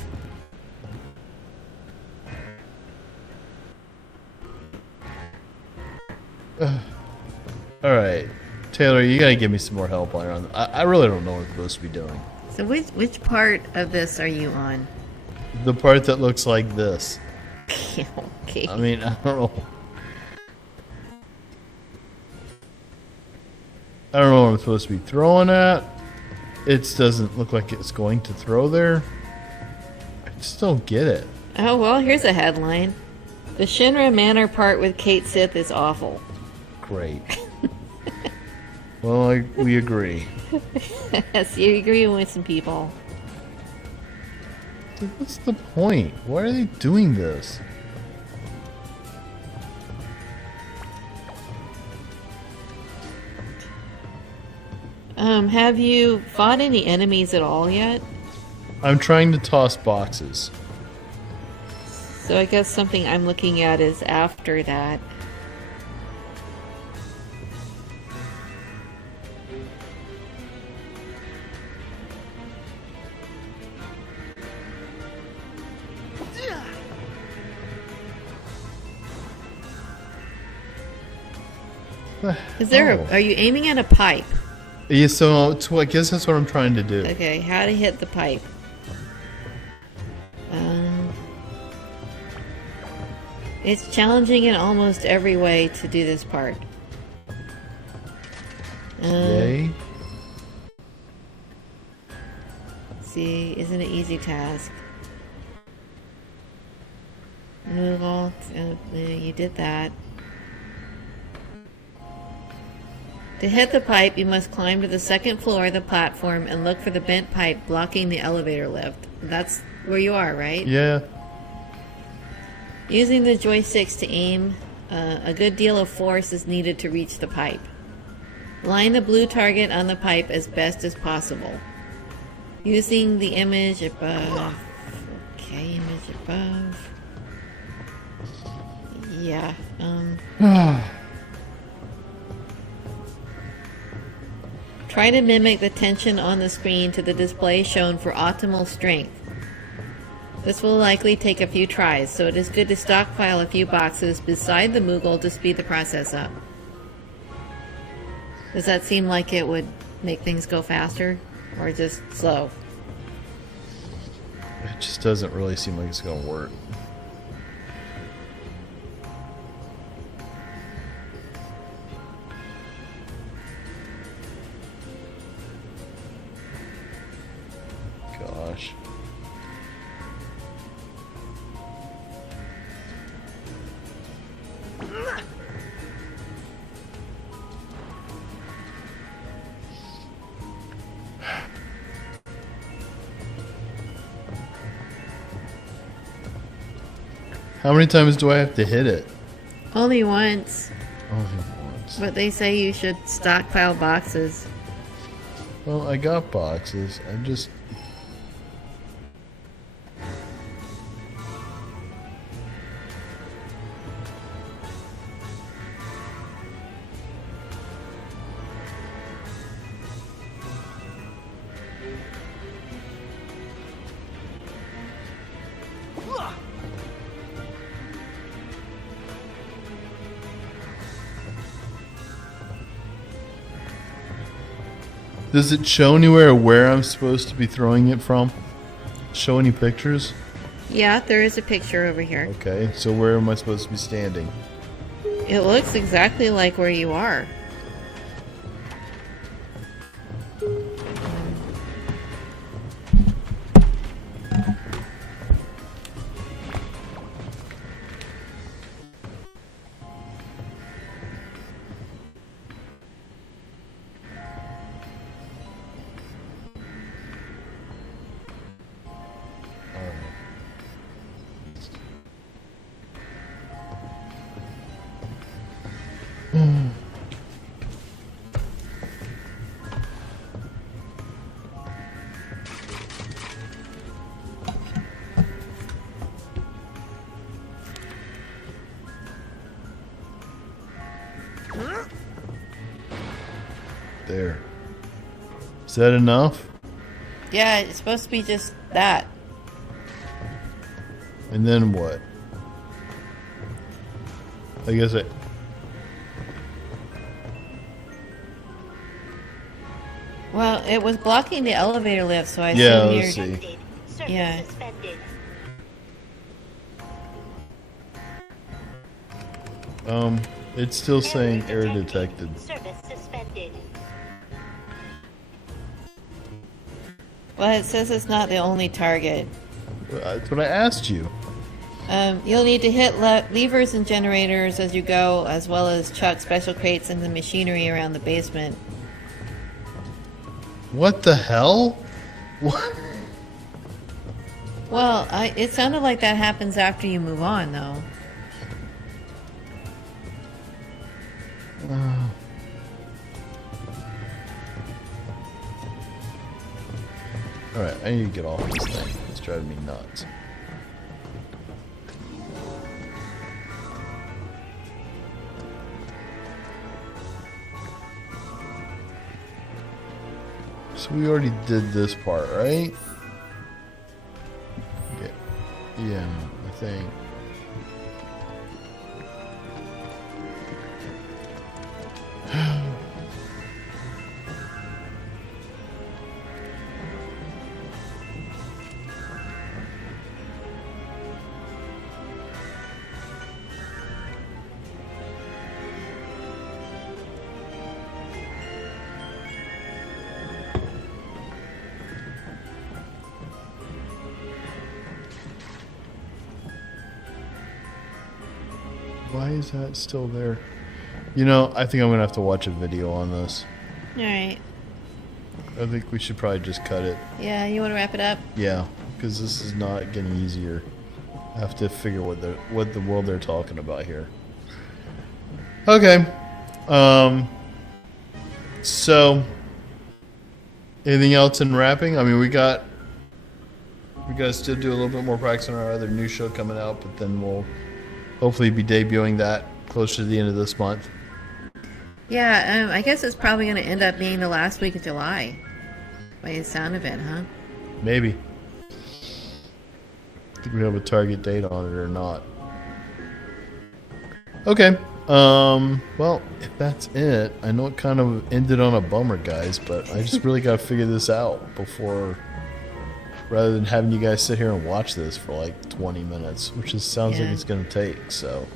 Alright. Taylor, you gotta give me some more help on I really don't know what I'm supposed to be doing. So which part of this are you on? The part that looks like this. Okay. I mean, I don't know. I don't know what I'm supposed to be throwing at. It doesn't look like it's going to throw there. I just don't get it. Oh, well, here's a headline. The Shinra Manor part with Cait Sith is awful. Great. Well, we agree. Yes, you agree with some people. What's the point? Why are they doing this? Have you fought any enemies at all yet? I'm trying to toss boxes. So I guess something I'm looking at is after that. Is there? Oh. Are you aiming at a pipe? Yeah, so I guess that's what I'm trying to do. Okay, how to hit the pipe? It's challenging in almost every way to do this part. Yay. See, isn't an easy task. Move all. You did that. To hit the pipe, you must climb to the second floor of the platform and look for the bent pipe blocking the elevator lift. That's where you are, right? Yeah. Using the joysticks to aim, a good deal of force is needed to reach the pipe. Line the blue target on the pipe as best as possible. Using the image above. Okay, image above. Yeah, Try to mimic the tension on the screen to the display shown for optimal strength. This will likely take a few tries, so it is good to stockpile a few boxes beside the Moogle to speed the process up. Does that seem like it would make things go faster, or just slow? It just doesn't really seem like it's going to work. Gosh. How many times do I have to hit it? Only once, Only once. but they say you should stockpile boxes. Well, I got boxes. I just... Does it show anywhere where I'm supposed to be throwing it from? Show any pictures? Yeah, there is a picture over here. Okay, so where am I supposed to be standing? It looks exactly like where you are. There. Is that enough? Yeah, it's supposed to be just that. And then what? I guess I... Well, it was blocking the elevator lift, so I Yeah, assume let's you're... see. Yeah. It's still saying error detected. Service suspended. Well, it says it's not the only target. That's what I asked you. You'll need to hit levers and generators as you go, as well as chuck special crates into machinery around the basement. What the hell? What? Well, it sounded like that happens after you move on, though. Alright, I need to get off this thing. It's driving me nuts. So we already did this part, right? Okay. Yeah, I think. Why is that still there? You know, I think I'm gonna have to watch a video on this. Alright. I think we should probably just cut it. Yeah, you want to wrap it up? Yeah, because this is not getting easier. I have to figure what the world they're talking about here. Okay. So anything else in wrapping? I mean, we gotta still do a little bit more practice on our other new show coming out, but then we'll hopefully be debuting that closer to the end of this month. Yeah, I guess it's probably going to end up being the last week of July, by the sound of it, huh? Maybe. I think we have a target date on it or not. Okay. Well, if that's it, I know it kind of ended on a bummer, guys, but I just really got to figure this out before, rather than having you guys sit here and watch this for like 20 minutes, which sounds like it's going to take, so.